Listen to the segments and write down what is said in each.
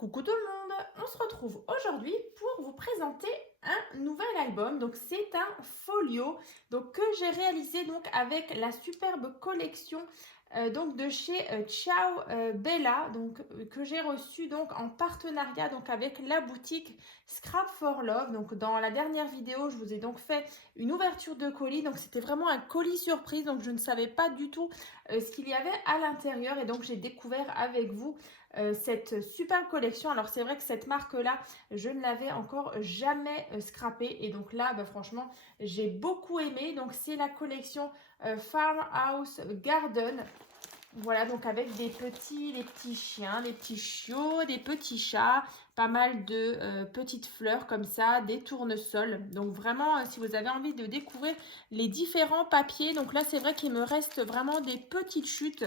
Coucou tout le monde, on se retrouve aujourd'hui pour vous présenter un nouvel album. Donc c'est un folio que j'ai réalisé avec la superbe collection donc de chez Ciao Bella que j'ai reçu en partenariat avec la boutique Scrap for Love. Donc dans la dernière vidéo, je vous ai fait une ouverture de colis. Donc c'était vraiment un colis surprise. Donc je ne savais pas du tout ce qu'il y avait à l'intérieur et donc j'ai découvert avec vous cette superbe collection. Alors c'est vrai que cette marque-là, je ne l'avais encore jamais scrappée et donc là, franchement, j'ai beaucoup aimé. Donc c'est la collection Farmhouse Garden. Voilà, donc avec des petits chiens, des petits chiots, des petits chats, pas mal de petites fleurs comme ça, des tournesols. Donc vraiment, si vous avez envie de découvrir les différents papiers, donc là c'est vrai qu'il me reste vraiment des petites chutes.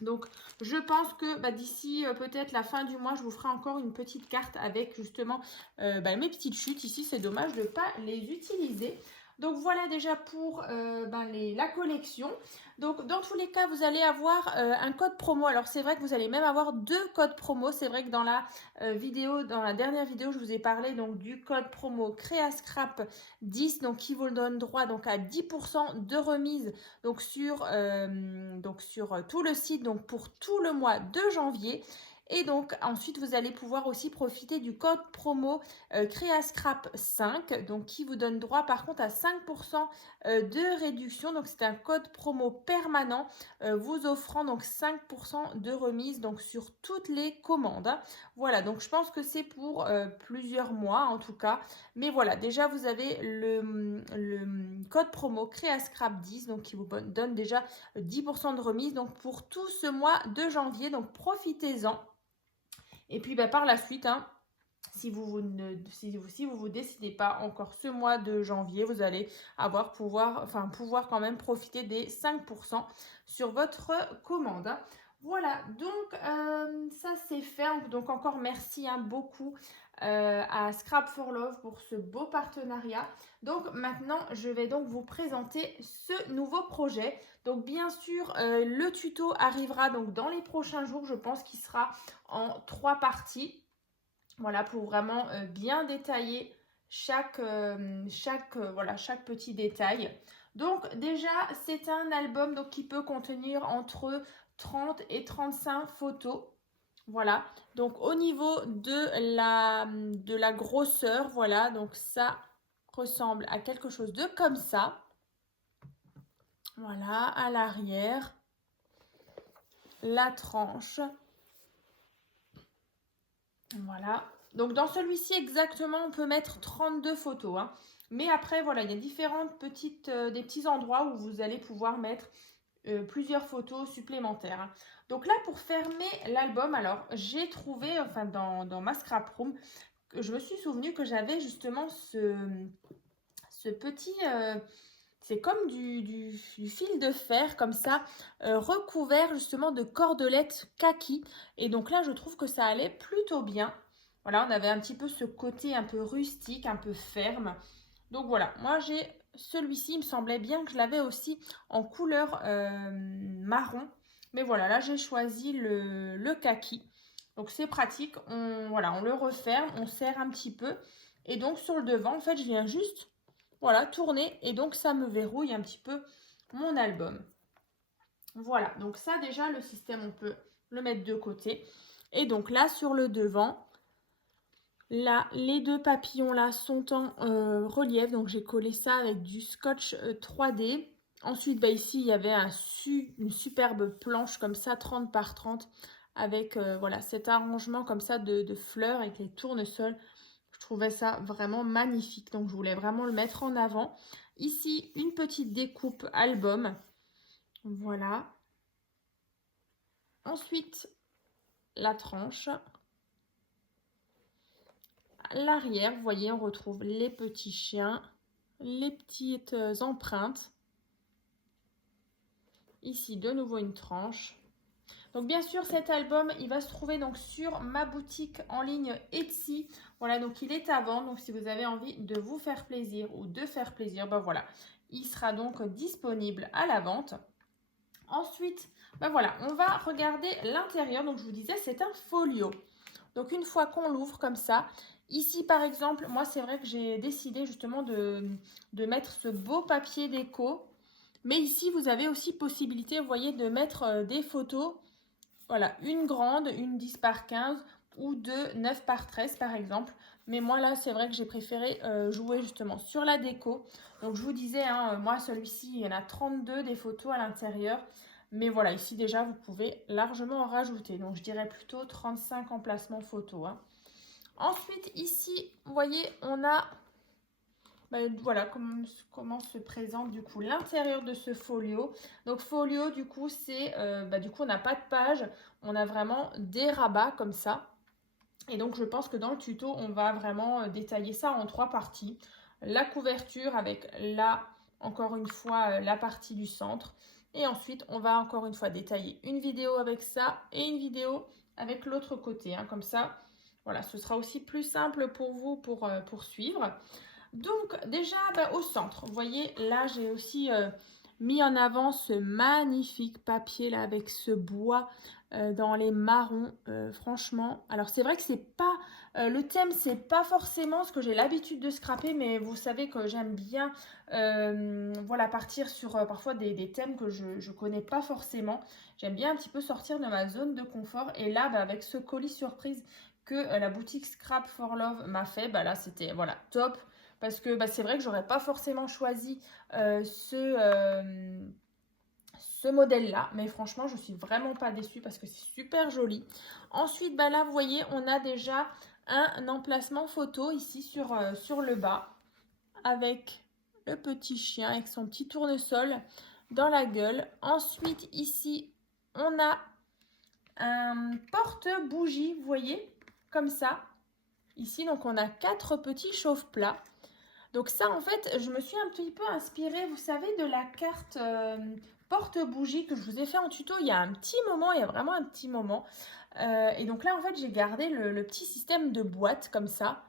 Donc, je pense que d'ici peut-être la fin du mois, je vous ferai encore une petite carte avec justement mes petites chutes. Ici, c'est dommage de ne pas les utiliser. Donc, voilà déjà pour la collection. Donc, dans tous les cas, vous allez avoir un code promo. Alors, c'est vrai que vous allez même avoir deux codes promo. C'est vrai que dans la dans la dernière vidéo, je vous ai parlé du code promo Créascrap 10, qui vous donne droit à 10% de remise sur tout le site pour tout le mois de janvier. Et donc ensuite vous allez pouvoir aussi profiter du code promo Créascrap 5 qui vous donne droit par contre à 5% de réduction. Donc c'est un code promo permanent vous offrant 5% de remise sur toutes les commandes. Voilà, donc je pense que c'est pour plusieurs mois en tout cas. Mais voilà, déjà vous avez le code promo Créascrap 10 qui vous donne déjà 10% de remise pour tout ce mois de janvier. Donc profitez-en. Et puis par la suite, si vous ne vous décidez pas encore ce mois de janvier, vous allez pouvoir quand même profiter des 5% sur votre commande. Voilà, donc ça c'est fait. Donc encore merci beaucoup à Scrap for Love pour ce beau partenariat. Donc maintenant, je vais vous présenter ce nouveau projet. Donc bien sûr, le tuto arrivera dans les prochains jours. Je pense qu'il sera en 3 parties. Voilà, pour vraiment bien détailler chaque petit détail. Donc déjà, c'est un album qui peut contenir entre 30 et 35 photos. Voilà, donc au niveau de la grosseur, voilà, donc ça ressemble à quelque chose de comme ça. Voilà, à l'arrière, la tranche. Voilà, donc dans celui-ci exactement, on peut mettre 32 photos. Mais après, voilà, il y a différentes des petits endroits où vous allez pouvoir mettre plusieurs photos supplémentaires. Donc là, pour fermer l'album, alors j'ai trouvé, dans ma scrap room, je me suis souvenu que j'avais justement ce petit... c'est comme du fil de fer comme ça, recouvert justement de cordelettes kaki. Et donc là, je trouve que ça allait plutôt bien. Voilà, on avait un petit peu ce côté un peu rustique, un peu ferme. Donc voilà, moi j'ai celui-ci, il me semblait bien que je l'avais aussi en couleur marron. Mais voilà, là j'ai choisi le kaki. Donc c'est pratique, on le referme, on serre un petit peu. Et donc sur le devant, en fait, je viens juste tourner et donc ça me verrouille un petit peu mon album. Voilà, donc ça déjà le système, on peut le mettre de côté. Et donc là sur le devant, là, les deux papillons là sont en relief. Donc j'ai collé ça avec du scotch 3D. Ensuite, ici, il y avait une superbe planche comme ça, 30 par 30, avec cet arrangement comme ça de fleurs avec les tournesols. Je trouvais ça vraiment magnifique. Donc je voulais vraiment le mettre en avant. Ici, une petite découpe album. Voilà. Ensuite, la tranche. L'arrière, vous voyez, on retrouve les petits chiens, les petites empreintes. Ici, de nouveau une tranche. Donc bien sûr, cet album, il va se trouver sur ma boutique en ligne Etsy. Voilà, donc il est à vendre. Donc si vous avez envie de vous faire plaisir ou de faire plaisir, voilà, il sera donc disponible à la vente. Ensuite, voilà, on va regarder l'intérieur. Donc je vous disais, c'est un folio. Donc une fois qu'on l'ouvre comme ça, ici par exemple, moi c'est vrai que j'ai décidé justement de mettre ce beau papier déco. Mais ici vous avez aussi possibilité, vous voyez, de mettre des photos. Voilà, une grande, une 10 par 15 ou deux 9 par 13 par exemple. Mais moi là, c'est vrai que j'ai préféré jouer justement sur la déco. Donc je vous disais, hein, moi celui-ci, il y en a 32 des photos à l'intérieur. Mais voilà, ici déjà, vous pouvez largement en rajouter. Donc je dirais plutôt 35 emplacements photos, hein. Ensuite, ici, vous voyez, on a voilà comment se présente du coup l'intérieur de ce folio. Donc folio, du coup, c'est du coup on n'a pas de page, on a vraiment des rabats comme ça. Et donc je pense que dans le tuto, on va vraiment détailler ça en 3 parties. La couverture avec là, encore une fois, la partie du centre. Et ensuite, on va encore une fois détailler une vidéo avec ça et une vidéo avec l'autre côté, hein. Comme ça, voilà, ce sera aussi plus simple pour vous pour suivre. Donc déjà au centre, vous voyez là j'ai aussi mis en avant ce magnifique papier là avec ce bois dans les marrons, franchement. Alors c'est vrai que c'est pas le thème, c'est pas forcément ce que j'ai l'habitude de scraper, mais vous savez que j'aime bien voilà, partir sur parfois des thèmes que je connais pas forcément. J'aime bien un petit peu sortir de ma zone de confort et là avec ce colis surprise que la boutique Scrap for Love m'a fait, là c'était voilà top. Parce que c'est vrai que j'aurais pas forcément choisi ce modèle-là. Mais franchement, je suis vraiment pas déçue parce que c'est super joli. Ensuite, là, vous voyez, on a déjà un emplacement photo ici sur le bas. Avec le petit chien avec son petit tournesol dans la gueule. Ensuite, ici, on a un porte-bougie, vous voyez, comme ça. Ici, donc, on a 4 petits chauffe-plats. Donc ça, en fait, je me suis un petit peu inspirée, vous savez, de la carte porte-bougie que je vous ai fait en tuto il y a un petit moment, il y a vraiment un petit moment. Et donc là, en fait, j'ai gardé le petit système de boîte comme ça.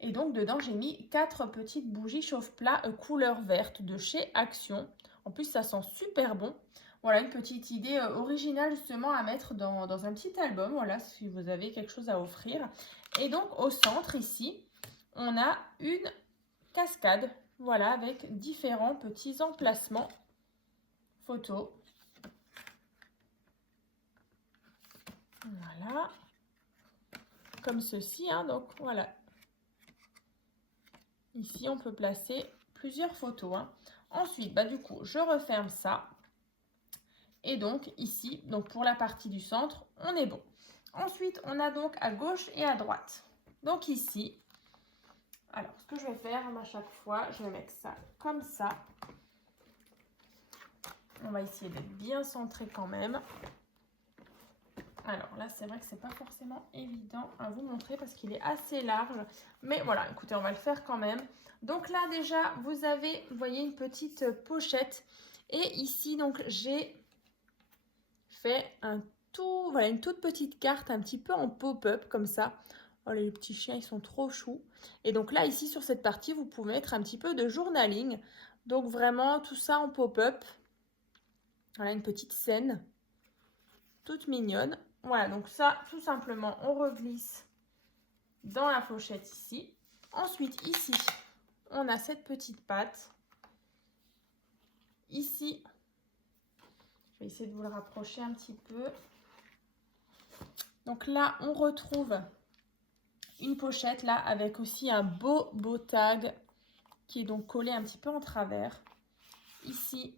Et donc, dedans, j'ai mis 4 petites bougies chauffe-plat couleur verte de chez Action. En plus, ça sent super bon. Voilà, une petite idée originale justement à mettre dans un petit album. Voilà, si vous avez quelque chose à offrir. Et donc, au centre, ici, on a une cascade, voilà, avec différents petits emplacements photos. Voilà, comme ceci, hein, donc voilà. Ici, on peut placer plusieurs photos, hein. Ensuite, du coup, je referme ça. Et donc, ici, donc pour la partie du centre, on est bon. Ensuite, on a donc à gauche et à droite. Donc ici, alors, ce que je vais faire à chaque fois, je vais mettre ça comme ça. On va essayer d'être bien centré quand même. Alors là, c'est vrai que c'est pas forcément évident à vous montrer parce qu'il est assez large. Mais voilà, écoutez, on va le faire quand même. Donc là, déjà, vous avez, vous voyez, une petite pochette. Et ici, donc, j'ai fait une toute petite carte, un petit peu en pop-up, comme ça. Oh, les petits chiens, ils sont trop choux. Et donc là, ici, sur cette partie, vous pouvez mettre un petit peu de journaling. Donc vraiment, tout ça en pop-up. Voilà, une petite scène toute mignonne. Voilà, donc ça, tout simplement, on reglisse dans la pochette ici. Ensuite, ici, on a cette petite patte. Ici, je vais essayer de vous le rapprocher un petit peu. Donc là, on retrouve une pochette là avec aussi un beau tag qui est donc collé un petit peu en travers. Ici,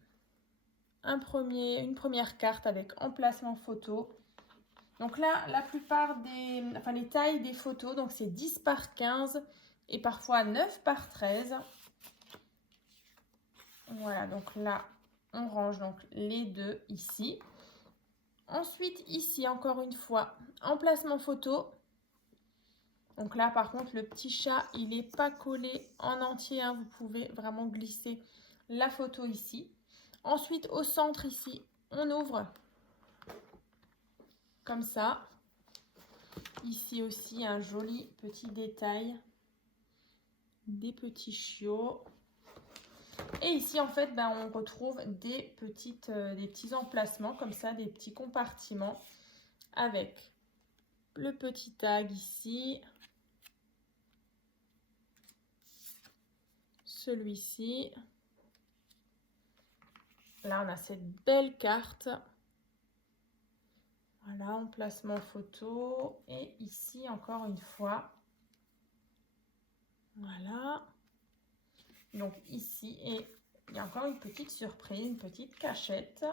une première carte avec emplacement photo. Donc là, la plupart les tailles des photos, donc c'est 10 par 15 et parfois 9 par 13. Voilà, donc là, on range donc les deux ici. Ensuite, ici, encore une fois, emplacement photo. Donc là, par contre, le petit chat, il n'est pas collé en entier, hein. Vous pouvez vraiment glisser la photo ici. Ensuite, au centre, ici, on ouvre comme ça. Ici aussi, un joli petit détail. Des petits chiots. Et ici, en fait, on retrouve des petits emplacements comme ça, des petits compartiments avec le petit tag ici. Celui-ci. Là, on a cette belle carte. Voilà, emplacement photo. Et ici, encore une fois. Voilà. Donc ici, et il y a encore une petite surprise, une petite cachette.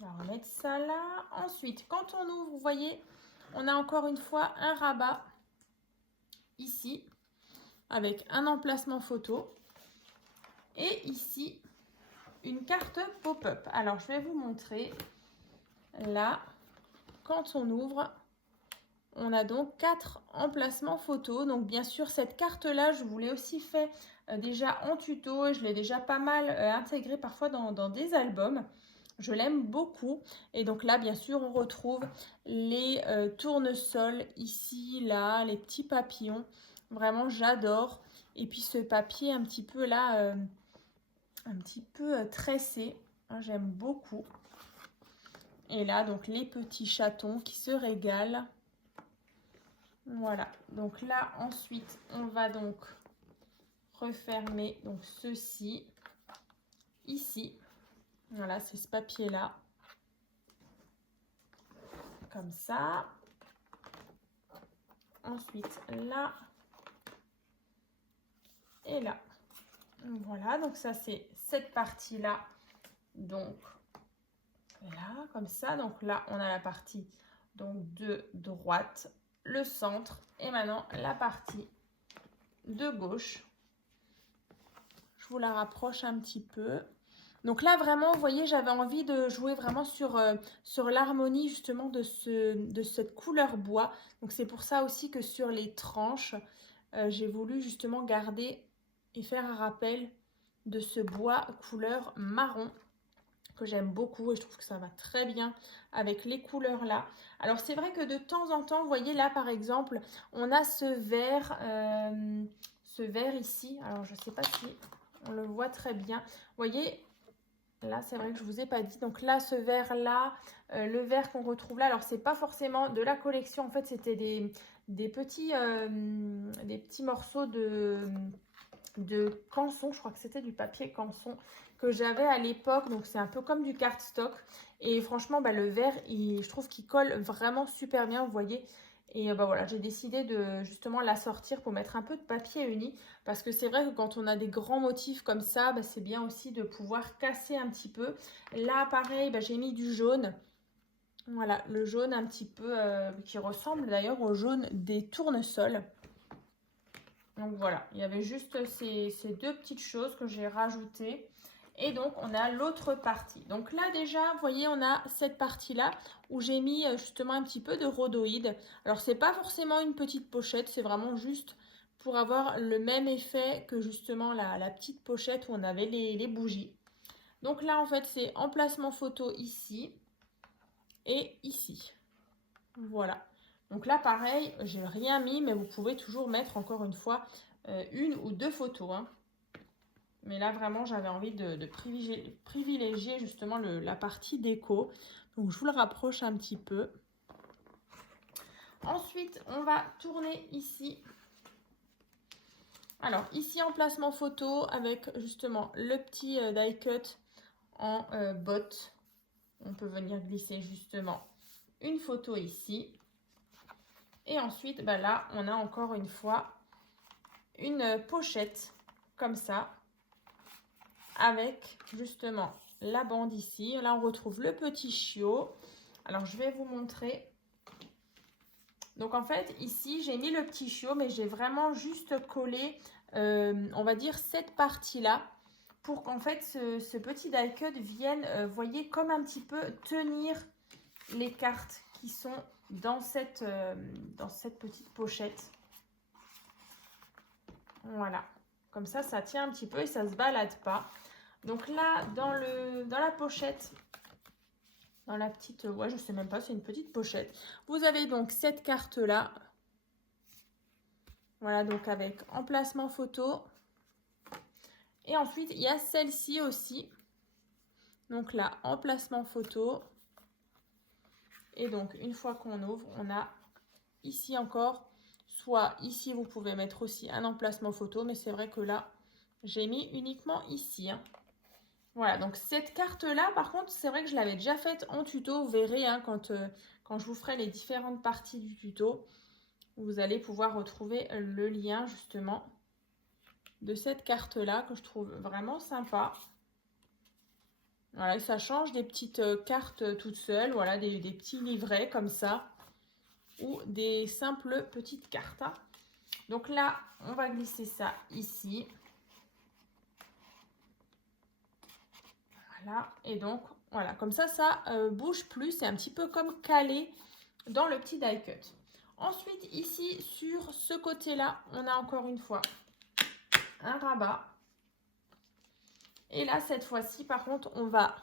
On va remettre ça là. Ensuite, quand on ouvre, vous voyez, on a encore une fois un rabat ici avec un emplacement photo. Et ici, une carte pop-up. Alors, je vais vous montrer. Là, quand on ouvre, on a donc 4 emplacements photos. Donc, bien sûr, cette carte-là, je vous l'ai aussi fait déjà en tuto. Je l'ai déjà pas mal intégrée parfois dans des albums. Je l'aime beaucoup. Et donc là, bien sûr, on retrouve les tournesols ici, là, les petits papillons. Vraiment, j'adore. Et puis ce papier un petit peu là, un petit peu tressé. Hein, j'aime beaucoup. Et là, donc les petits chatons qui se régalent. Voilà. Donc là, ensuite, on va donc refermer donc ceci ici. Voilà, c'est ce papier-là. Comme ça. Ensuite, là. Et là. Voilà, donc ça, c'est cette partie-là. Donc, là, comme ça. Donc là, on a la partie donc, de droite, le centre. Et maintenant, la partie de gauche. Je vous la rapproche un petit peu. Donc là, vraiment, vous voyez, j'avais envie de jouer vraiment sur l'harmonie justement de cette couleur bois. Donc c'est pour ça aussi que sur les tranches, j'ai voulu justement garder et faire un rappel de ce bois couleur marron que j'aime beaucoup et je trouve que ça va très bien avec les couleurs là. Alors c'est vrai que de temps en temps, vous voyez là par exemple, on a ce vert ici. Alors je ne sais pas si on le voit très bien. Vous voyez, là c'est vrai que je ne vous ai pas dit. Donc là ce vert là, le vert qu'on retrouve là, alors c'est pas forcément de la collection. En fait c'était des petits morceaux de canson, je crois que c'était du papier canson que j'avais à l'époque, donc c'est un peu comme du cardstock et franchement le vert je trouve qu'il colle vraiment super bien, vous voyez. Et voilà, j'ai décidé de justement la sortir pour mettre un peu de papier uni parce que c'est vrai que quand on a des grands motifs comme ça, c'est bien aussi de pouvoir casser un petit peu. Là pareil, j'ai mis du jaune. Voilà, le jaune un petit peu qui ressemble d'ailleurs au jaune des tournesols. Donc voilà, il y avait juste ces deux petites choses que j'ai rajoutées. Et donc, on a l'autre partie. Donc là, déjà, vous voyez, on a cette partie-là où j'ai mis justement un petit peu de rhodoïde. Alors, c'est pas forcément une petite pochette, c'est vraiment juste pour avoir le même effet que justement la petite pochette où on avait les bougies. Donc là, en fait, c'est emplacement photo ici et ici. Voilà. Donc là, pareil, j'ai rien mis, mais vous pouvez toujours mettre encore une fois une ou deux photos. Hein. Mais là, vraiment, j'avais envie de privilégier justement la partie déco. Donc, je vous le rapproche un petit peu. Ensuite, on va tourner ici. Alors, ici, emplacement photo avec justement le petit die cut en botte. On peut venir glisser justement une photo ici. Et ensuite, là, on a encore une fois une pochette comme ça avec justement la bande ici. Là, on retrouve le petit chiot. Alors, je vais vous montrer. Donc, en fait, ici, j'ai mis le petit chiot, mais j'ai vraiment juste collé, on va dire, cette partie-là pour qu'en fait, ce petit die cut vienne, voyez, comme un petit peu tenir les cartes qui sont dans cette petite pochette. Voilà. Comme ça tient un petit peu et ça ne se balade pas. Donc là, dans la pochette, dans la petite, ouais, je sais même pas, c'est une petite pochette. Vous avez donc cette carte-là. Voilà, donc avec emplacement photo. Et ensuite, il y a celle-ci aussi. Donc là, emplacement photo. Et donc, une fois qu'on ouvre, on a ici encore, soit ici vous pouvez mettre aussi un emplacement photo, mais c'est vrai que là j'ai mis uniquement ici, hein. Voilà, donc cette carte-là, par contre, c'est vrai que je l'avais déjà faite en tuto. Vous verrez, hein, quand je vous ferai les différentes parties du tuto, vous allez pouvoir retrouver le lien justement de cette carte-là que je trouve vraiment sympa. Voilà, et ça change des petites cartes toutes seules, voilà, des petits livrets comme ça, ou des simples petites cartes, hein. Donc là, on va glisser ça ici. Voilà, et donc voilà, comme ça bouge plus, c'est un petit peu comme calé dans le petit die cut. Ensuite, ici, sur ce côté-là, on a encore une fois un rabat. Et là, cette fois-ci, par contre, on va...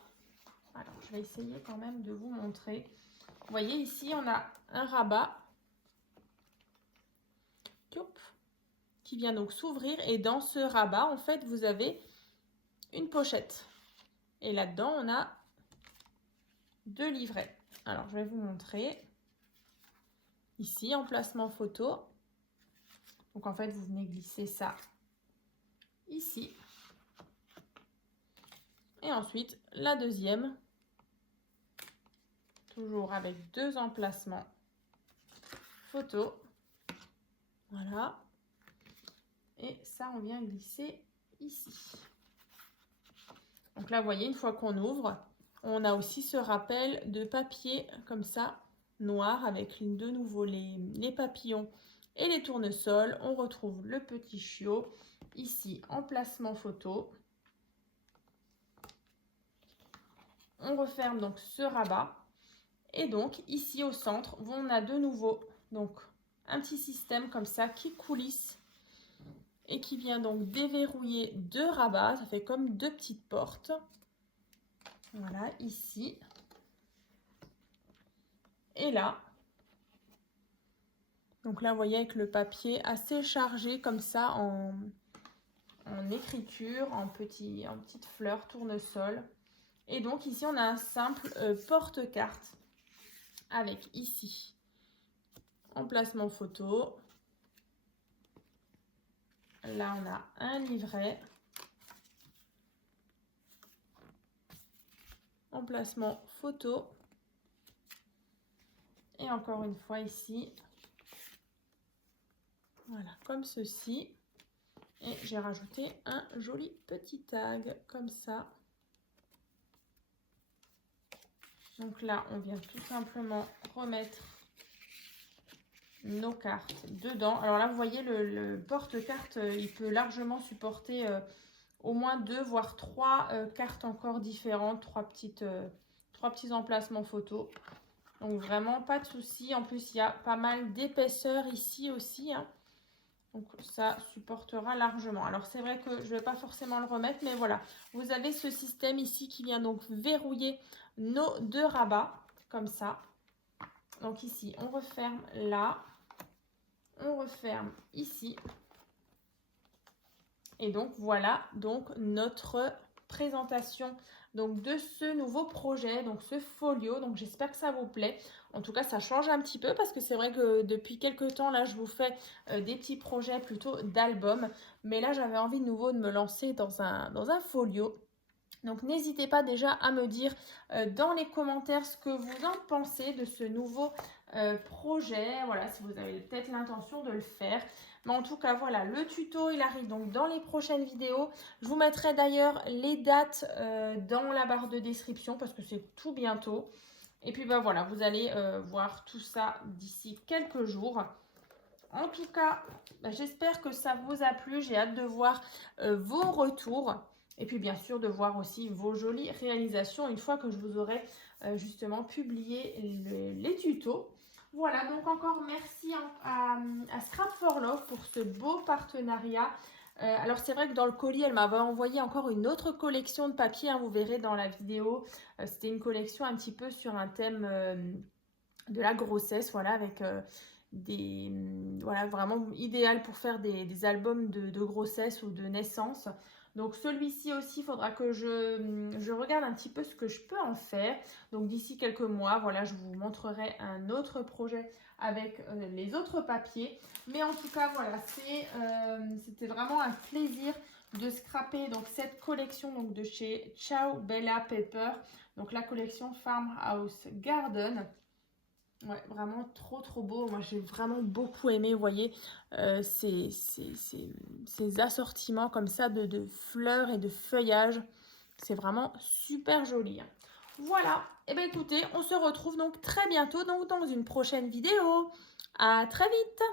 Alors, je vais essayer quand même de vous montrer. Vous voyez, ici, on a un rabat qui vient donc s'ouvrir. Et dans ce rabat, en fait, vous avez une pochette. Et là-dedans, on a 2 livrets. Alors, je vais vous montrer. Ici, emplacement photo. Donc, en fait, vous venez glisser ça ici. Et ensuite, la deuxième. Toujours avec 2 emplacements photo. Voilà. Et ça, on vient glisser ici. Donc là, vous voyez, une fois qu'on ouvre, on a aussi ce rappel de papier comme ça, noir, avec de nouveau les papillons et les tournesols. On retrouve le petit chiot. Ici, emplacement photo. On referme donc ce rabat. Et donc, ici au centre, on a de nouveau donc, un petit système comme ça qui coulisse et qui vient donc déverrouiller 2 rabats. Ça fait comme 2 petites portes. Voilà, ici. Et là. Donc là, vous voyez avec le papier assez chargé comme ça en écriture, en petites fleurs tournesol. Et donc ici, on a un simple porte-carte avec ici emplacement photo. Là, on a un livret. Emplacement photo. Et encore une fois ici. Voilà, comme ceci. Et j'ai rajouté un joli petit tag comme ça. Donc là, on vient tout simplement remettre nos cartes dedans. Alors là, vous voyez, le porte-carte, il peut largement supporter au moins 2 voire 3 cartes encore différentes, 3 petits emplacements photo. Donc vraiment, pas de souci. En plus, il y a pas mal d'épaisseur ici aussi, hein. Donc ça supportera largement. Alors c'est vrai que je ne vais pas forcément le remettre, mais voilà. Vous avez ce système ici qui vient donc verrouiller nos 2 rabats, comme ça. Donc ici, on referme là. On referme ici. Et donc voilà donc notre présentation donc de ce nouveau projet, donc ce folio. Donc j'espère que ça vous plaît. En tout cas, ça change un petit peu parce que c'est vrai que depuis quelques temps, là, je vous fais des petits projets plutôt d'albums. Mais là, j'avais envie de nouveau de me lancer dans un folio. Donc n'hésitez pas déjà à me dire dans les commentaires ce que vous en pensez de ce nouveau projet. Voilà, si vous avez peut-être l'intention de le faire. Mais en tout cas, voilà, le tuto, il arrive donc dans les prochaines vidéos. Je vous mettrai d'ailleurs les dates dans la barre de description parce que c'est tout bientôt. Et puis, bah voilà, vous allez voir tout ça d'ici quelques jours. En tout cas, bah, j'espère que ça vous a plu. J'ai hâte de voir vos retours. Et puis, bien sûr, de voir aussi vos jolies réalisations une fois que je vous aurai justement publié les tutos. Voilà, donc encore merci à Scrap for Love pour ce beau partenariat. Alors c'est vrai que dans le colis, elle m'avait envoyé encore une autre collection de papier, hein, vous verrez dans la vidéo. C'était une collection un petit peu sur un thème de la grossesse, voilà, avec voilà, vraiment idéal pour faire des albums de grossesse ou de naissance. Donc celui-ci aussi, il faudra que je regarde un petit peu ce que je peux en faire. Donc d'ici quelques mois, voilà, je vous montrerai un autre projet avec les autres papiers. Mais en tout cas, voilà, c'était vraiment un plaisir de scraper donc cette collection donc de chez Ciao Bella Paper. Donc la collection Farmhouse Garden. Ouais, vraiment trop beau. Moi, j'ai vraiment beaucoup aimé, vous voyez, ces assortiments comme ça de fleurs et de feuillages. C'est vraiment super joli, hein. Voilà. Et bien écoutez, on se retrouve donc très bientôt donc dans une prochaine vidéo. À très vite!